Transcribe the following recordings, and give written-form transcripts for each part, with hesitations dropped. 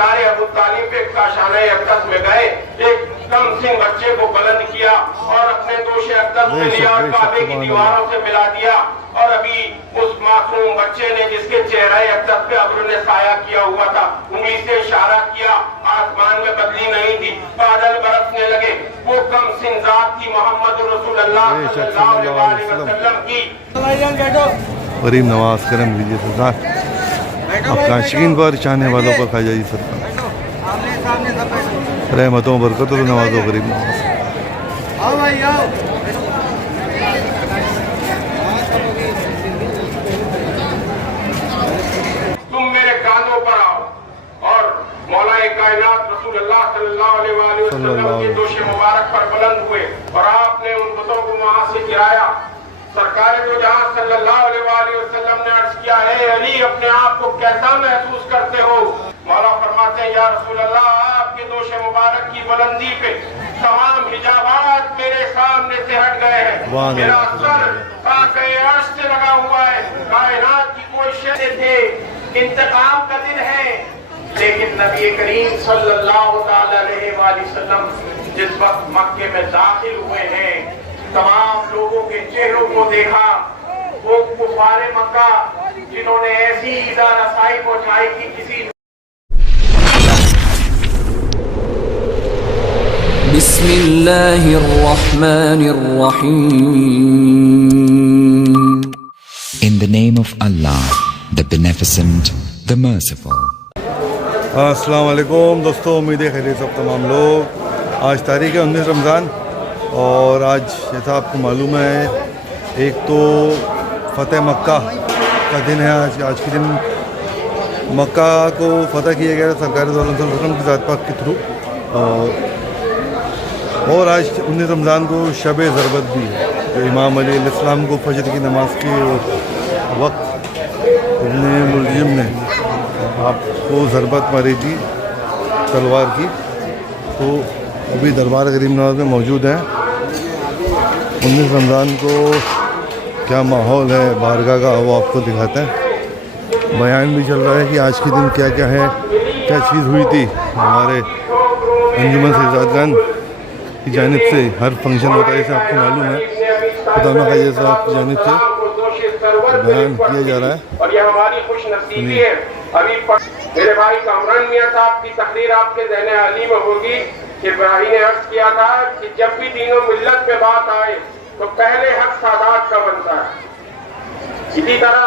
सरकार अबू तालिब पे काशाना अक़दस में गए, एक कम सिंह बच्चे को बुलंद किया और अपने दोष अक़दस में लिया और काबे की दीवारों से मिला दिया। और अभी उस मासूम बच्चे ने जिसके चेहरे अक़दस पे अब्र ने साया किया हुआ था, उंगली से इशारा किया, आसमान में बदली नहीं थी, बादल बरसने लगे। वो कम सिंह जात थी मोहम्मद रसूलुल्लाह सल्लल्लाहु अलैहि वसल्लम की। गरीब नवाज करम लीजिए सरकार, अपना शकीन पर चाहने वालों पर खा जाइए सरकार, रहमतों बरकतों से नवाजो गरीब नवाज। तुम मेरे कांधों पर आओ और मौलाए कायनात रसूलुल्लाह सल्लल्लाहु अलैहि वसल्लम के दोषे मुबारक पर बुलंद हुए और आपने उन बुतों को वहां से गिराया। सरकार दो जहां सल्लल्लाहु अलैहि वसल्लम ने अर्ज किया, है अली अपने आप को कैसा महसूस करते हो? मौला फरमाते हैं, या रसूल अल्लाह, आपके दोषे मुबारक की बुलंदी पे तमाम हिजाबात मेरे सामने से हट गए हैं, मेरा सर ताक़े अर्श से लगा हुआ है, कायनात की कोई शय थे, इंतकाम का दिन है। लेकिन नबी करीम सल्लल्लाहु अलैहि वसल्लम जिस वक्त मक्के में दाखिल हुए हैं, तमाम लोगों के चेहरों को देखा, वो कुफारे मक्का जिन्होंने ऐसी ईज़ा रसाई पहुंचाई कि किसी बिस्मिल्लाहिर रहमानिर रहीम। In the name of Allah, the Beneficent, the Merciful. अस्सलाम वालेकुम दोस्तों, उम्मीद है खैरियत सब तमाम लोग। आज तारीख़ है 19 रमज़ान और आज जैसा आपको मालूम है, एक तो फ़तेह मक्का का दिन है। आज के दिन मक्का को फ़तह किया गया सरकार दो आलम सल्लल्लाहु अलैहि वसल्लम की ज़ात पाक के थ्रू, और आज 19 रमज़ान को शब ज़रबत भी है, जो इमाम अली अलैहिस्सलाम को फजर की नमाज के वक्त इब्ने मुलजिम ने आपको ज़रबत मारी थी तलवार की। तो अभी दरबार गरीब नवाज में मौजूद हैं। 19 रमज़ान को क्या माहौल है बारगाह का, वो आपको दिखाते हैं। बयान भी चल रहा है कि आज के दिन क्या क्या है, क्या चीज़ हुई थी। हमारे अंजुमन शहजादगान की जानिब से हर फंक्शन होता है, जैसे आपको मालूम है, खुदामा खाजा साहब की जानिब से बयान किया जा रहा है। और ये हमारी खुश नसीबी है। अभी मेरे भाई कामरान मियाँ साहब की तकरीर आपके ज़हन अली में होगी कि भाई ने अर्ज किया था कि जब भी दीनों मिल्लत पे बात आए तो पहले हक सादात का बनता है। इसी तरह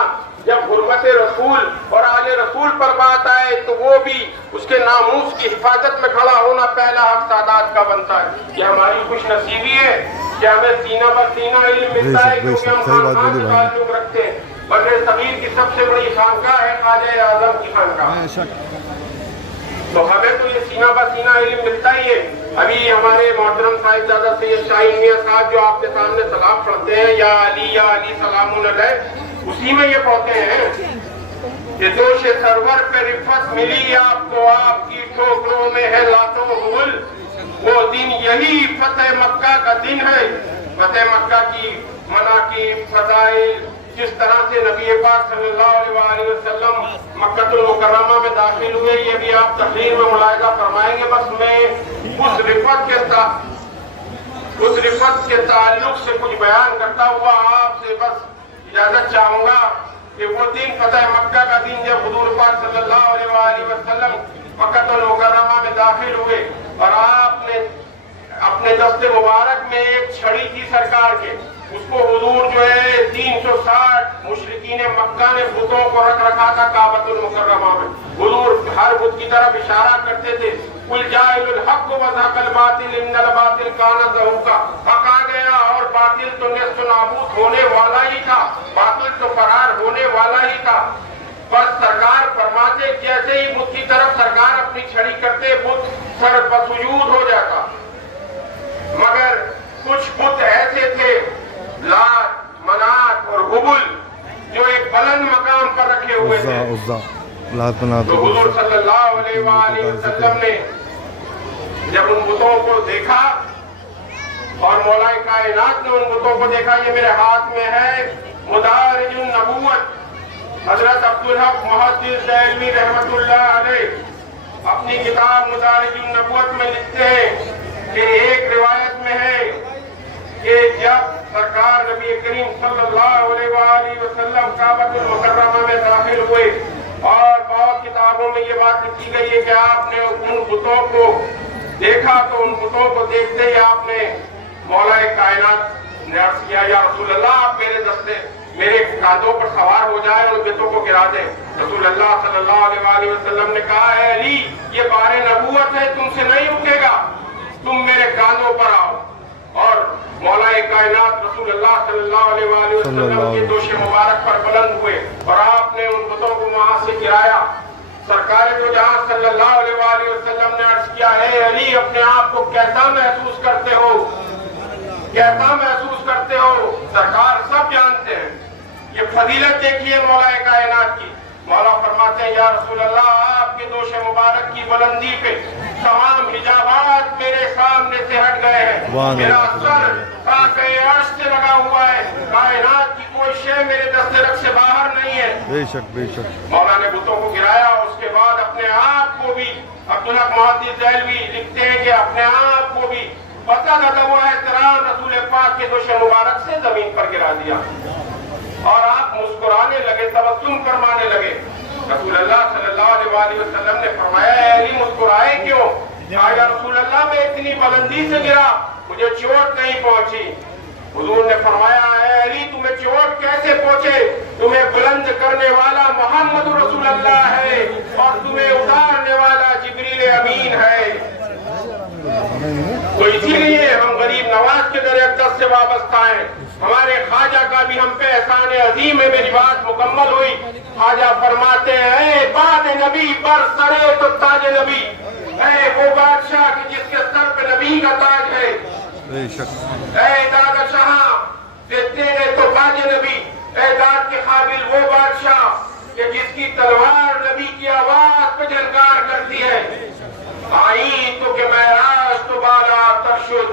जब हुर्मत रसूल और आले रसूल पर बात आए तो वो भी उसके नामूस की हिफाजत में खड़ा होना पहला हक सादात का बनता है। ये हमारी खुश नसीबी है कि हमें सीना ब सीना इल्म मिलता है, क्योंकि हम खानकाह से ताल्लुक रखते हैं। बर्रे सगीर की सबसे बड़ी खानकाह है ख्वाजा आज़म की खानकाह, तो हमें तो ये सीना ब सीना इल्म मिलता ही है। अभी हमारे मोहतरम साहिबजादा सैयद शाहीन मियां साहब जो आपके सामने सलाम पढ़ते हैं, या अली सलामुन अलैह, उसी में ये कहते हैं कि जोश सरवर पे रिफ़त मिली आपको, आपकी ठोकरों में है लातों हुल, वो दिन यही फतेह मक्का का दिन है। फतेह मक्का की मनाक़िब फ़ज़ाइल, जिस तरह से नबी पाक सल्लल्लाहु अलैहि वसल्लम मक्कतुल मुकर्रमा में दाखिल हुए, ये भी आप तकरीर में मुलाहिज़ा फरमाएंगे। बस मैं उस रिफ़त के ताल्लुक से कुछ बयान करता हुआ आपसे बस इजाजत चाहूंगा कि वो दिन फतेह मक्का का दिन जब हुजूर पाक सल्लल्लाहु अलैहि वसल्लम मक्कतुल मुकर्रमा में दाखिल हुए और आपने अपने दस्ते मुबारक में एक छड़ी थी सरकार के, उसको हुजूर जो है 360 मुशरिकीन मक्का ने बुतों को रख रखा था काबतुल मुकर्रमा में। हुजूर हर बुत की तरफ इशारा करते थे, कुल जाइलुल हक़ व ज़हक़ल बातिल इन्नल बातिल काना ज़हूक़ा, हक़ आ गया और बातिल तो नेस्त नाबूद होने वाला ही था, बातिल तो फरार होने वाला ही था। बस सरकार फरमाते, जैसे ही बुत की तरफ सरकार अपनी छड़ी करते, बुत सर पर सुजूद हो जाता। मगर कुछ बुत ऐसे थे, लात, मनात और हुबुल, जो एक बुलंद मकाम पर रखे हुए थे। तो हुजूर सल्लल्लाहु अलैहि वसल्लम ने जब उन बुतों को देखा और मौलाए कायनात ने उन बुतों को देखा, ये मेरे हाथ में है मुदारिजुन नबुव्वत, हजरत अब्दुल हक मुहद्दिस देलवी रहमतुल्लाह अलैह अपनी मदारिजुन नबुवत में लिखते हैं कि एक रिवायत में है कि जब सरकार नबी करीम सल्लल्लाहु अलैहि वसल्लम काबतुल मुकर्रमा में दाखिल हुए और बहुत किताबों में ये बात लिखी गई है कि आपने उन बुतों को देखा तो उन बुतों को देखते ही आपने मौलाए कायनात ने अर्ज किया, या रसूल अल्लाह आप मेरे कांधों पर सवार हो जाए और बुतों को गिरा दें। रसूल अल्लाह सल्लल्लाहु अलैहि वसल्लम ने कहा, है अली ये बारे नबूवत है, तुमसे नहीं रुकेगा, तुम मेरे कांधों पर आओ। और मौलाए कायनात रसूल अल्लाह सल्लल्लाहु अलैहि वसल्लम के दोष मुबारक पर बुलंद हुए और आपने उन बुतों को वहां से गिराया। सरकार जो जहां सल्लल्लाहु अलैहि वसल्लम ने अर्ज किया, है अली अपने आप को कैसा महसूस करते हो, कैसा महसूस करते हो? सरकार सब जानते हैं। ये फजीलत देखिए मौलाए कायनात की। मौला फरमाते हैं, या रसूल अल्लाह आपके दोष मुबारक की बुलंदी पे तमाम हिजाबात मेरे सामने से हट गए हैं, मेरा सर साक़े अर्श से लगा हुआ है, कायनात की कोई शय मेरे दस्तरस से बाहर नहीं है। बेशक बेशक। मौला ने बुतों को गिराया, उसके बाद अपने आप को भी, अब्दुल्लाह मुहद्दिस ज़ैलवी लिखते हैं कि अपने आप को भी पता लगा हुआ है तराम रसूल पाक के दोष मुबारक से जमीन पर गिरा दिया और आप मुस्कुराने लगे, तबस्सुम फरमाने लगे। रसूल अल्लाह सल्लल्लाहु अलैहि वसल्लम ने फरमाया, अली मुस्कुराए क्यों? कहा, या रसूल अल्लाह मैं इतनी बुलंदी से गिरा, मुझे चोट नहीं पहुंची। हुजूर ने फरमाया, अली तुम्हें चोट कैसे पहुंचे? तुम्हें बुलंद करने वाला मोहम्मद रसूल अल्लाह है और तुम्हें उतारने वाला जिब्रील अमीन है। तो इसीलिए हम गरीब नवाज के दर अक़दस से वाबस्ता हैं। हमारे ख्वाजा का भी हम पे एहसान अजीम है। मेरी बात मुकम्मल हुई। ख्वाजा फरमाते हैं, बाद नबी पर सरे तो ताज नबी, वो बादशाह कि जिसके सर पे नबी का ताज है। दादा शाह देते हैं तो बाज नबी, दाद के काबिल वो बादशाह कि जिसकी तलवार नबी की आवाज पे झनकार करती है। आई तो के महराज तो बाला तरशुद,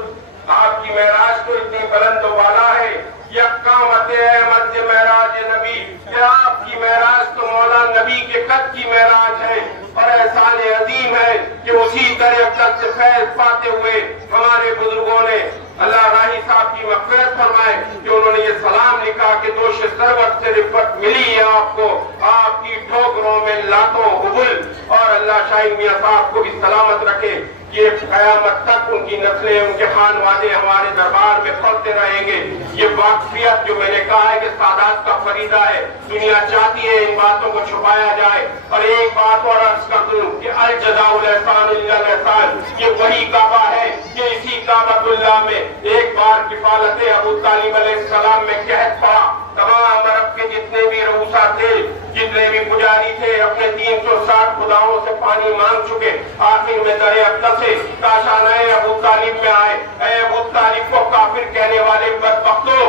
आपकी महराज तो इतनी बुलंद वाला है। यक्का मत अहमद महराज नबी, आपकी महराज तो मौला नबी के कद की महराज है और एहसान अजीम है कि उसी तरह तक से फैज पाते हुए हमारे बुजुर्गों ने, अल्लाह राही साहब की मग़फ़िरत फरमाए, कि उन्होंने ये सलाम लिखा कि दोष सरवत से रिफ़त मिली है आपको, आपकी ठोकरों में लातों हुबुल, और अल्लाह शाहीन मियां साहब को भी सलामत रखे। ये क़यामत तक उनकी नस्लें, उनके खानवादे हमारे दरबार में पढ़ते रहेंगे। ये वाक़फ़ियत जो मैंने कहा है कि सादात का फरीदा है, दुनिया चाहती है इन बातों को छुपाया जाए। और एक बात और अर्ज़ कर दूं कि अल जज़ाउल एहसान इल्लल एहसान, ये वही काबा है कि इसी काबतुल्लाह में एक बार किफ़ालत अबू तालिब अलैहिस्सलाम में कहत पड़ा। तमाम अरब के जितने भी रऊसा थे, जितने भी पुजारी थे, अपने 360 खुदाओं से पानी मांग चुके। आखिर में दरे अक़दस से काशानाए अबू तालिब में आए। अबू तालिब को काफिर कहने वाले बदबख्तों,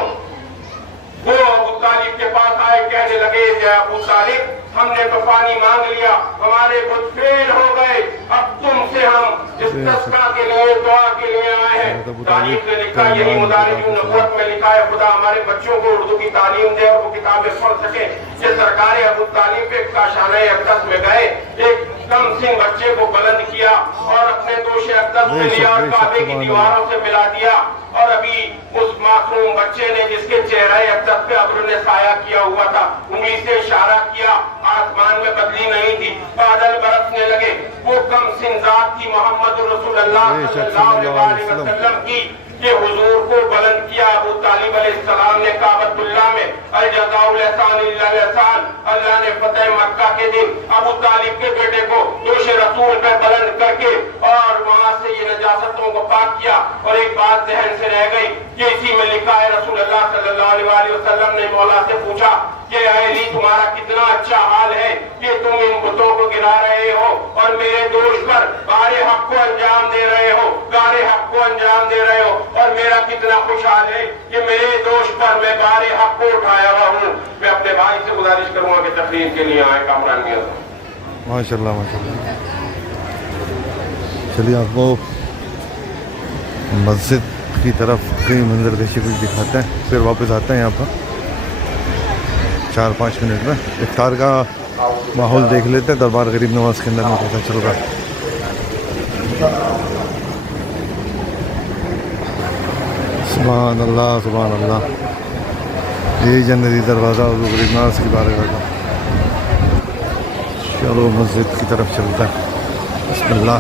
वो अबू तालिब के पास आए, कहने लगे, अबू तालिब हमने तो पानी मांग लिया, हमारे बुत फेल हो गए, अब तुमसे हम इस तस्का के लिए, दुआ के लिए आए हैं। तारीख ने लिखा, यही मुदारिजुन नबुवत में लिखा है, खुदा हमारे बच्चों को उर्दू की तालीम दे और वो किताबें पढ़ सके। ये सरकार अबू तालिब पे काशानाए अक़दस में गए, एक कम सिंह बच्चे को बुलंद किया और अपने दोष अक़दस में लिया और काबे की दीवारों से मिला दिया। और अभी उस मासूम बच्चे ने, जिसके चेहरे अक़दस पे अब्र ने साया किया हुआ था, उंगली से इशारा किया, आसमान में बदली नहीं थी, बादल बरसने लगे। वो कम सिंह ज़ात थी मोहम्मद रसूलुल्लाह सल्लल्लाहु अलैहि वसल्लम की, कि हुजूर को बुलंद किया अबू तालिब अलैहिस्सलाम ने काबतुल्लाह में। अल जज़ाउल एहसान इल्लल एहसान, अल्लाह ने फतेह मक्का के दिन अबू तालिब के बेटे को दोष रसूल पे बुलंद करके और वहां से ये नजासतों को पाक किया। और एक बात ज़हन से रह गई कि इसी में लिखा है, रसूलुल्लाह सल्लल्लाहु अलैहि वसल्लम ने मौला से पूछा कि अली तुम्हारा कितना अच्छा हाल है कि तुम इन बुतों को गिरा रहे हो और मेरे दोष पर गारे हक को अंजाम दे रहे हो, गारे हक को अंजाम दे रहे हो। और मेरा कितना खुशहाल है कि मेरे दोष पर मैं गारे हक को उठाया हुआ हूँ। मैं अपने भाई से गुजारिश करूंगा कि तकरीर के लिए आए कामरान मियां। माशाल्लाह माशाल्लाह। चलिए आपको मस्जिद की तरफ कई मंजर देशी कुछ दिखाते हैं, फिर वापस आते हैं यहाँ पर 4-5 मिनट में। इफ्तार का माहौल देख लेते हैं, दरबार गरीब नवाज के अंदर में कैसा चल रहा है। سبحان اللہ سبحان اللہ. یہ جنتی دروازہ حضور غریب نواز کی بارگاہ کا. چلو مسجد کی طرف چلتا ہے. بسم اللہ.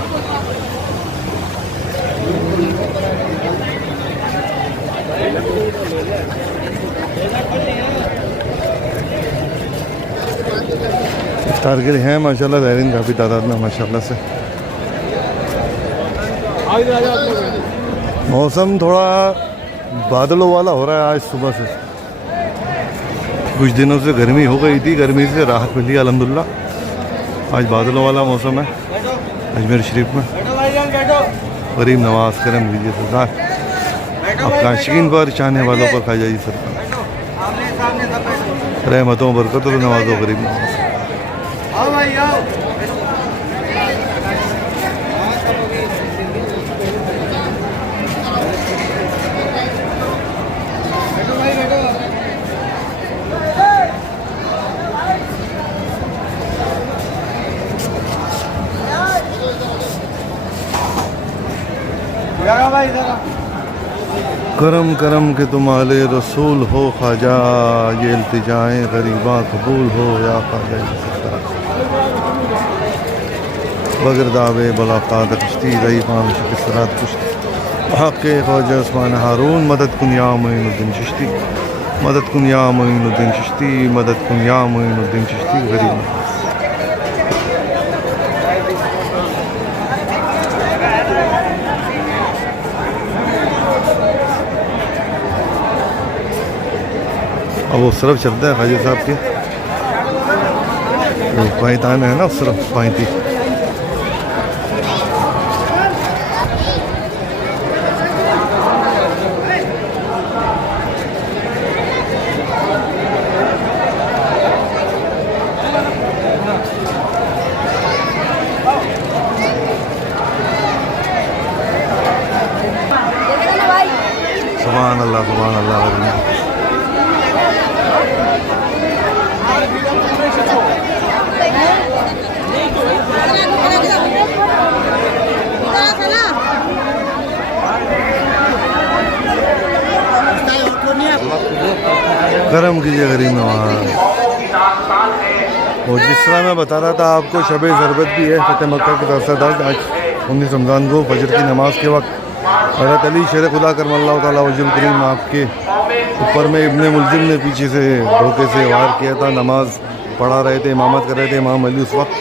افطار کے لیے ہیں ماشاء اللہ زائرین کافی تعداد میں ماشاء اللہ سے. موسم تھوڑا بادلوں والا ہو رہا ہے آج صبح سے. کچھ دنوں سے گرمی ہو گئی تھی, گرمی سے راحت ملی الحمدللہ. آج بادلوں والا موسم ہے اجمیر شریف میں. غریب نواز کرم لیجیے سرکار. آپ کاشقین پر چاہنے والوں پر کھا جائیے سرکار. رحمتوں برکت و نوازو غریب نواز. کرم کرم کہ تم آل رسول ہو خواجہ, یہ التجائیں غریباں قبول ہو یا خواجہ. بغرداب بلاقات کشتی ضعیف عام شکسترات کشتی حق خواجہ عثمان ہارون. مدد کن یا معین الدین چشتی, مدد کن یا معین الدین چشتی, مدد کن یا معین الدین چشتی. غریب اب اس طرف چلتا ہے خواجہ صاحب کے پائتان ہے نا, اس طرف پائتی. سبحان اللہ سبحان اللہ. کرم کیجیے غریب نواز. اور جس طرح میں بتا رہا تھا آپ کو, شب ضربت بھی ہے فتح مکہ کی طرف سے. آج 19 رمضان کو فجر کی نماز کے وقت حضرت علی شیر خدا کرم اللہ تعالیٰ وجہ الکریم آپ کے اوپر میں ابن ملزم نے پیچھے سے دھوکے سے وار کیا تھا. نماز پڑھا رہے تھے, امامت کر رہے تھے امام علی اس وقت.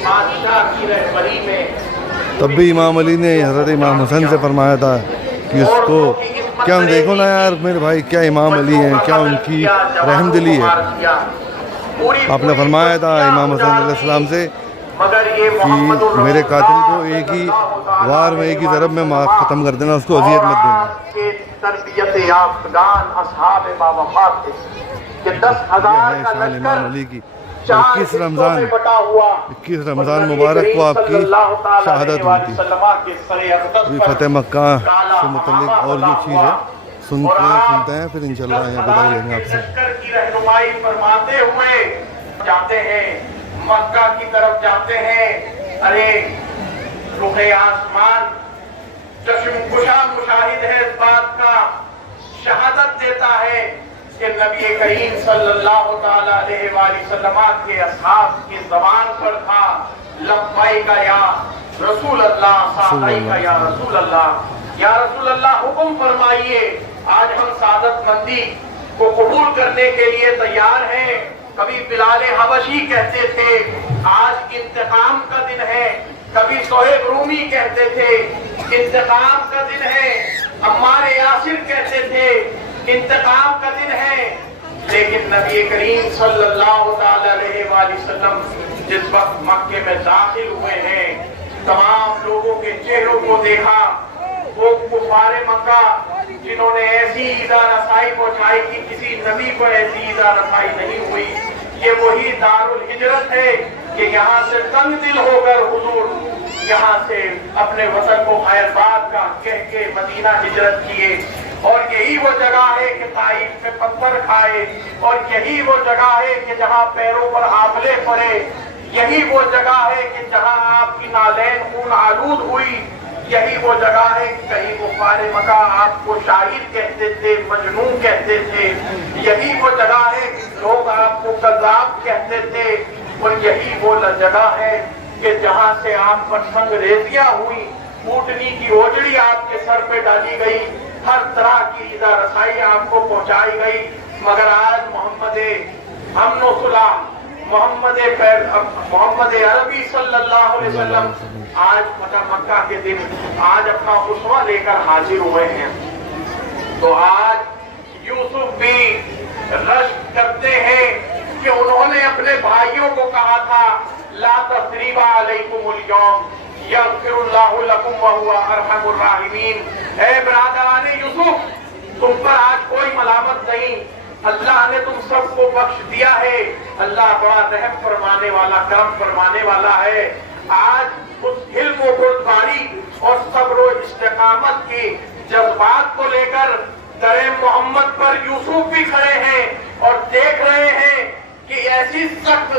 تب بھی امام علی نے حضرت امام حسن سے فرمایا تھا کہ اس کو کیا ہم دیکھو نا یار میرے بھائی, کیا امام علی ہیں, کیا ان کی رحم دلی ہے. آپ نے فرمایا تھا امام حسن علیہ السلام سے کہ میرے قاتل کو ایک ہی وار میں, ایک ہی ضرب میں ختم کر دینا, اس کو اذیت مت دینا. تربیت یافتگان اصحاب باوفات تھے کہ 10,000 کا امام علی کی 21 رمضان مبارک کو آپ کی شہادت ہوئی تھی. فتح مکہ سے متعلق اور جو چیز ہے سنتے ہیں, پھر انشاءاللہ یہاں بدائی لیں گے آپ سے. لشکر کی رہنمائی فرماتے ہوئے جاتے ہیں, مکہ کی طرف جاتے ہیں. ارے رخ آسمان چشم کشا مشاہد ہے اس بات کا, شہادت دیتا ہے کہ نبی کریم صلی اللہ تعالیٰ علیہ وآلہ وسلم کے اصحاب کی زبان پر تھا لبیک یا رسول اللہ, سعدیک یا رسول اللہ. یا رسول اللہ حکم فرمائیے. آج ہم سعادت مندی کو قبول کرنے کے لیے تیار ہیں. کبھی بلال حبشی کہتے تھے آج انتقام کا دن ہے, کبھی صہیب رومی کہتے تھے انتقام کا دن ہے, عمار یاسر کہتے تھے انتقام کا دن ہے. لیکن نبی کریم صلی اللہ تعالی علیہ وآلہ وسلم جس وقت مکے میں داخل ہوئے ہیں, تمام لوگوں کے چہروں کو دیکھا. وہ کفار مکہ جنہوں نے ایسی ایذا رسائی پہنچائی کہ کسی نبی کو ایسی ایذا رسائی نہیں ہوئی, یہ وہی دار الہجرت ہے کہ یہاں سے تنگ دل ہو کر حضور یہاں سے اپنے وطن کو خیر باد کا کہہ کے مدینہ ہجرت کیے. اور یہی وہ جگہ ہے کہ طائف میں پتھر کھائے, اور یہی وہ جگہ ہے کہ جہاں پیروں پر آبلے پڑے, یہی وہ جگہ ہے کہ جہاں آپ کی نالین خون آلود ہوئی, یہی وہ جگہ ہے کہ کہیں غفار مکہ آپ کو شاعر کہتے تھے، مجنون کہتے تھے، یہی وہ جگہ ہے کہ لوگ آپ کو کذاب کہتے تھے، اور یہی وہ جگہ ہے کہ جہاں سے آپ پر سنگریزیاں ہوئی، اونٹنی کی اوجڑی آپ کے سر پہ ڈالی گئی، ہر طرح کی ایذا رسائی آپ کو پہنچائی گئی، مگر آج محمد امن و صلح، محمد عربی صلی اللہ علیہ وسلم آج فتح مکہ کے دن آج اپنا اسوہ لے کر حاضر ہوئے ہیں. تو آج یوسف بھی رشک کرتے ہیں کہ انہوں نے اپنے بھائیوں کو کہا تھا لا تثریب علیکم اليوم یغفر اللہ لکم وہو ارحم الراحمین. اے برادران یوسف، تم پر آج کوئی ملامت نہیں، اللہ نے تم سب کو بخش دیا ہے، اللہ بڑا رحم فرمانے والا، کرم فرمانے والا ہے. آج اس علم و بردباری اور صبر و استقامت کے جذبات کو لے کر در محمد پر یوسف بھی کھڑے ہیں اور دیکھ رہے ہیں کہ ایسی سخت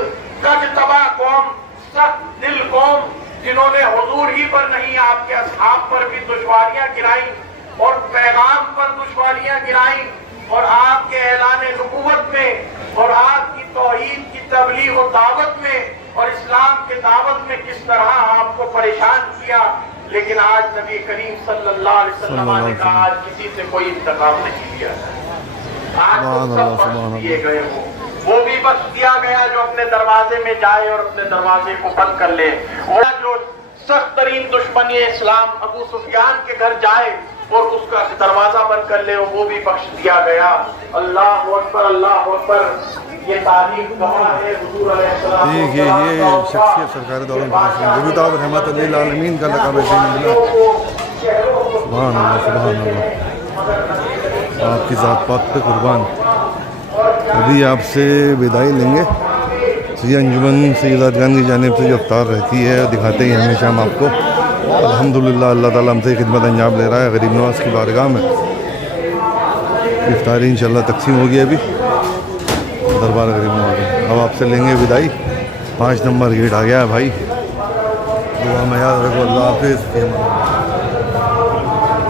کج تباہ قوم، سخت دل قوم، جنہوں نے حضور ہی پر نہیں آپ کے اصحاب پر بھی دشواریاں گرائیں اور پیغام پر دشواریاں گرائیں، اور آپ کے اعلان نبوت میں اور آپ کی توحید کی تبلیغ و دعوت میں اور اسلام کے دعوت میں کس طرح آپ کو پریشان کیا. لیکن آج نبی کریم صلی اللہ علیہ وسلم نے کہا آج کسی سے کوئی انتقام نہیں لیا، آج تو سب بخش دیے گئے ہوں. وہ بھی بخش دیا گیا جو اپنے دروازے میں جائے اور اپنے دروازے کو بند کر لے. اور جو سخت ترین دشمن اسلام ابو سفیان کے گھر جائے اور اس کا دروازہ بند کر لے، وہ بھی بخش دیا گیا. اللہ اکبر، اللہ اکبر. یہ تاریخ گواہ ہے حضور علیہ السلام. یہ شخصیت سرکار دور جو تو رحمت للعالمین کا لقب ہے. سبحان اللہ، سبحان اللہ، آپ کی ذات پاک پہ قربان. ابھی آپ سے بدائی لیں گے. یہ انجمن سیداتگان کی جانب سے جو افطار رہتی ہے دکھاتے ہی ہمیشہ ہم آپ کو. الحمدللہ اللہ تعالیٰ ہم سے خدمت انجام لے رہا ہے غریب نواز کی بارگاہ میں. افطاری انشاءاللہ تقسیم ہوگی ابھی دربار غریب نواز میں. اب آپ سے لیں گے بدائی. 5 نمبر گیٹ آ گیا ہے بھائی. دعا میں یاد رکھو. اللہ حافظ.